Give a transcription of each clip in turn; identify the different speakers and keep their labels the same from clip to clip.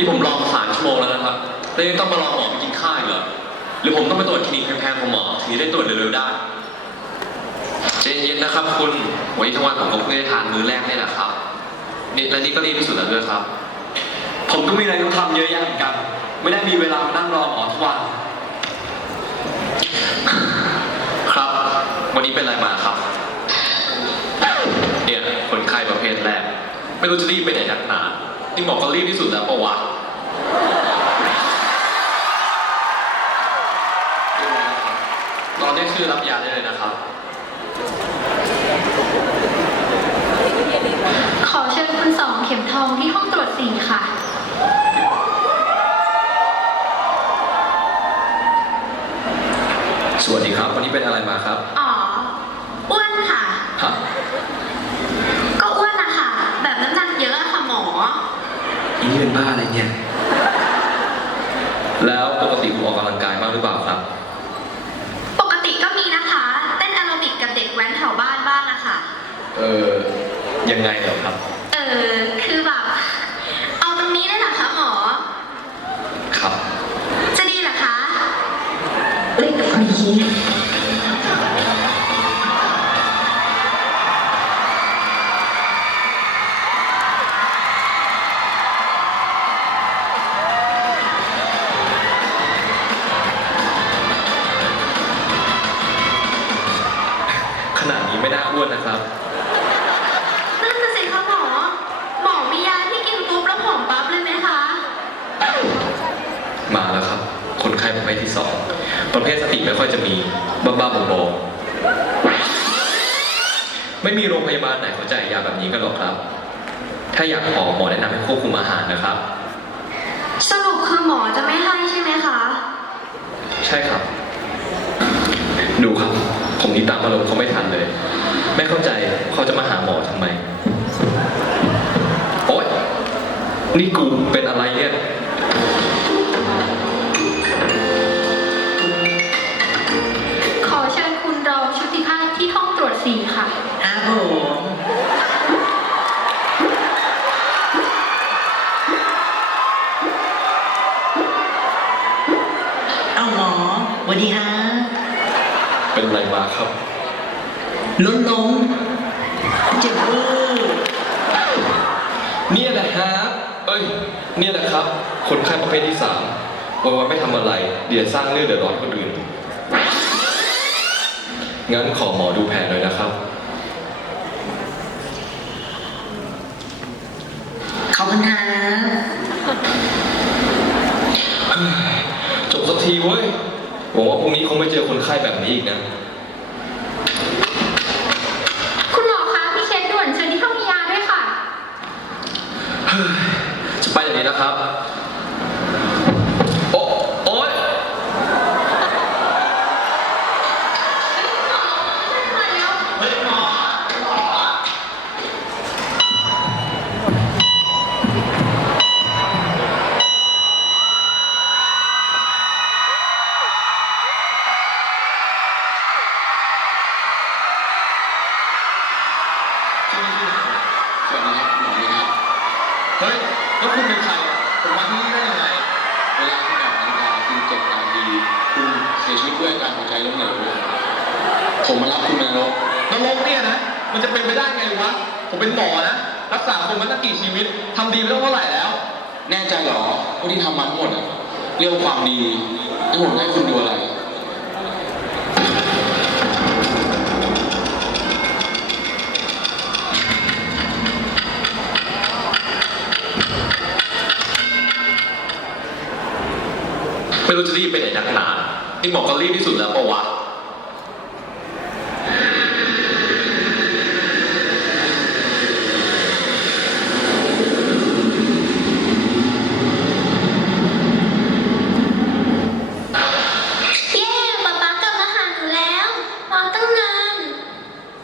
Speaker 1: นี่ผมร
Speaker 2: อมาสา
Speaker 1: มชั่วโมงแล้วนะครับแล้วยังต้องมารอหมอไปกินข้าวอีกเหรอหรือผมต้องไปตรวจคลินิกแพงๆของหมอถึงจะได้ตรวจเร็วๆได้ใจเย็นๆนะครับ คุณวันนี้ทั้งวันผมก็เพิ่งได้ทานมื้อแรกนี่แหละครับนี่และนี่ก็รีบที่สุดแล้วด้วยครับ
Speaker 3: ผมก็มีอะไรต้องทำเยอะแยะเหมือนกัน ไม่ได้มีเวลามานั่งรอหมอทุกวัน
Speaker 1: ครับ วันนี้เป็นอะไรมาครับ เนี่ยคนไข้ประเภทแรก ไม่รู้จะรีบไปไหนนักหนา นี่หมอก็รีบที่สุดแล้วปะวะตอนนี้คือรับยาได้เลยนะครับ
Speaker 2: ขอเชิญคุณสองเข็มทองที่ห้องตรวจสีค่ะ
Speaker 1: สวัสดีครับ วันนี้เป็นอะไรมาครับ
Speaker 4: อ๋อ อ้วนค่ะ
Speaker 1: ฮะ
Speaker 4: ก็อ้วนนะคะ แบบน้ำหนักเยอะอะค่ะหมอ
Speaker 1: อีนี่เป็นบ้าอะไรเนี่ย แล้วปกติคุณออกกำลังกายบ้างหรือเปล่าครับ
Speaker 4: ปกติก็มีนะคะ เต้นแอโรบิกกับเด็กแว้นแถวบ้านบ้างอะค่ะ
Speaker 1: เออยังไงเหรอครับ
Speaker 4: เออคือแบบ เอาตรงนี้ได้เหรอคะหมอ
Speaker 1: ครับ
Speaker 4: จะดีเหรอคะ
Speaker 2: เล่นกับคนนี้
Speaker 4: ป
Speaker 1: ระเภทสติไม่ค่อยจะมีบ้าบ้าๆบอๆไม่มีโรงพยาบาลไหนเขาจ่ายยาแบบนี้กันหรอกครับ ถ้าอยากผอมหมอแนะนำให้ควบคุมอาหารนะครับ
Speaker 4: สรุปคือหมอจะไม่ให้ใช่ไหมคะ
Speaker 1: ใช่ครับ ดูครับ ผมนี่ตามอารมณ์เขาไม่ทันเลย ไม่เข้าใจเขาจะมาหาหมอทำไม โอ๊ยนี่กูเป็นอะไรเนี่ย
Speaker 2: ครั
Speaker 5: บล้มล้มเจ็บเวอร์
Speaker 1: เนี่ยแหละฮะเอ้ย เนี่ยแหละครับ คนไข้ประเภทที่สามวันวันๆไม่ทำอะไร เดี๋ยวสร้างเรื่องเดือดร้อนคนอื่น งั้นขอหมอดูแผลหน่อยนะครับ
Speaker 5: ขอบคุณฮะ
Speaker 1: จบสักทีเว้ยหวังว่าพรุ่งนี้คงไม่เจอคนไข้แบบนี้อีกนะ
Speaker 2: เฮ้
Speaker 1: ย แล้วคุณเป็นใครผมมาที่นี่ได้ยังไง
Speaker 6: เวลาคุณออกกำลังกายคุณเจ็บตายดีคุณเสียชีวิตด้วยอาการหัวใจล้มเหลวผมมารับคุณมานรก
Speaker 1: นรกเนี่ยนะ มันจะเป็นไปได้ไงวะ ผมเป็นหมอนะ รักษาคนมาตั้งกี่ชีวิตทำดีไปตั้งเท่าไหร่แล้ว
Speaker 6: แน่ใจเหรอว่าที่ทำมาทั้งหมดอะเรียกว่าความดีแล้วผมให้คุณดูอะไร
Speaker 1: ไม่รู้จะรีบไปไหนนักหนานี่หมอก็รีบที่สุดแล้วปะวะ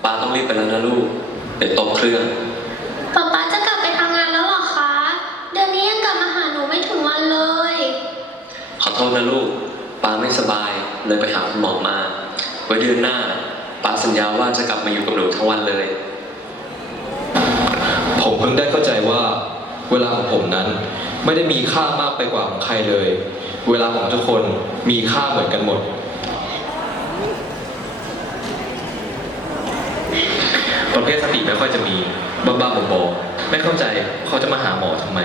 Speaker 4: ป้าต้องรีบไปแล้วนะลูก เดี๋ยวตกเครื่อง งนาน
Speaker 7: เลยไปหาคุณหมอมา ไว้เดือนหน้าป้าสัญญาว่าจะกลับมาอยู่กับหนูทั้งวันเลย
Speaker 1: ผมเพิ่งได้เข้าใจว่า เวลาของผมนั้น ไม่ได้มีค่ามากไปกว่าของใครเลย เวลาของทุกคนมีค่าเหมือนกันหมด ประเภทสติไม่ค่อยจะมีบ้าๆบอๆไม่เข้าใจเขาจะมาหาหมอทำไม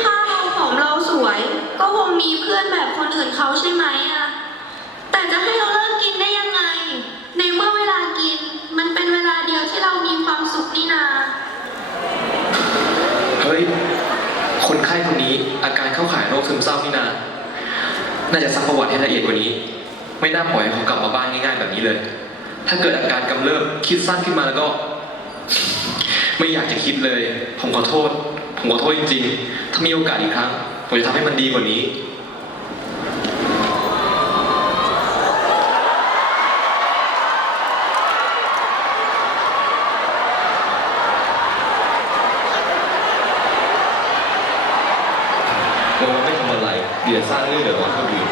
Speaker 4: ถ้าเราของเราสวย ก็คงมีเพื่อนแบบคนอื่นเขาใช่ไหมอะแต่จะให้เราเลิกกินได้ยังไง ในเมื่อเวลากิน มันเป็นเวลาเดียวที่เรามีความสุขนี่นา
Speaker 1: เฮ้ย คนไข้คนนี้อาการเข้าข่ายโรคซึมเศร้านี่นา น่าจะซักประวัติให้ละเอียดกว่านี้ ไม่น่าปล่อยให้เขากลับมาบ้านง่ายๆแบบนี้เลย ถ้าเกิดอาการกำเริบคิดสั้นขึ้นมาแล้วก็ ไม่อยากจะคิดเลย ผมขอโทษ ผมขอโทษจริงๆ ถ้ามีโอกาสอีกครั้ง ผมจะทำให้มันดีกว่านี้ ไม่ทำอะไรเดี๋ยวสร้างเรื่องเดือดร้อนคนอื่น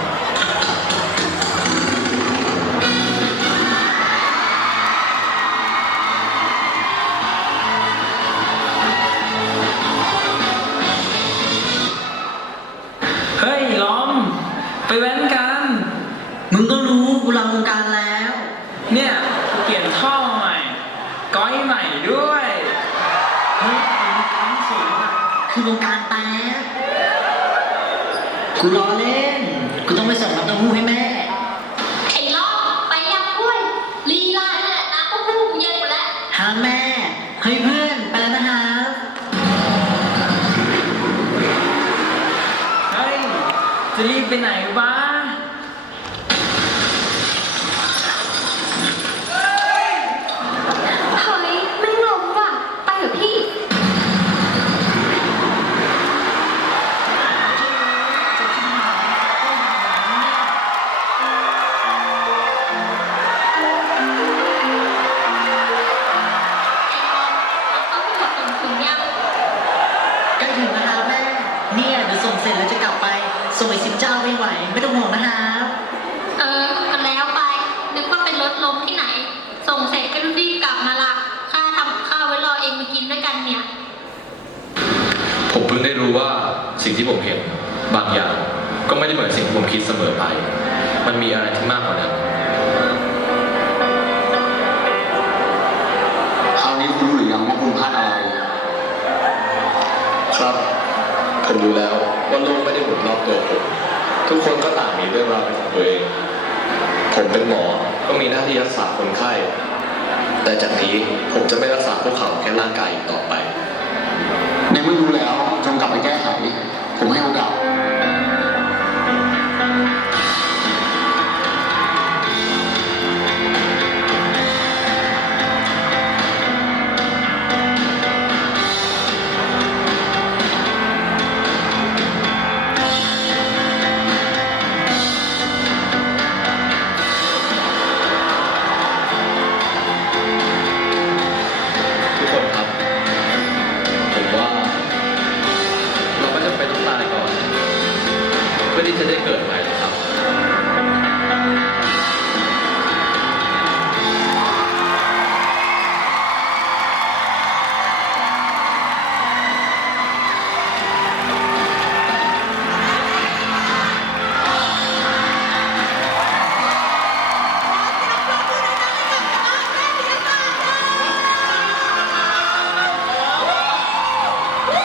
Speaker 8: เฮ้เพื่
Speaker 5: อนไปแล้วนะคะ
Speaker 8: เฮ้ยจะรีบไปไหนวะ
Speaker 5: สิ่ง
Speaker 9: ที่
Speaker 1: ผมเห็นบางอย่าง ก็ไม่ได้เหมือนสิ่งที่ผมคิดเสมอไป มันมีอะไรที่มากกว่านั้น
Speaker 6: คราวนี้คุณรู้หรือยังว่าคุณพลาดอะไร
Speaker 1: ครับผมรู้แล้วว่าโลกไม่ได้หมุนรอบตัวผม ทุกคนก็ต่างมีเรื่องราวเป็นของตัวเอง ผมเป็นหมอ ก็มีหน้าที่รักษาคนไข้ แต่จากนี้ผมจะไม่รักษาพวกเขาแค่ร่างกายอีกต่อไป
Speaker 6: ในเมื่อรู้แล้ว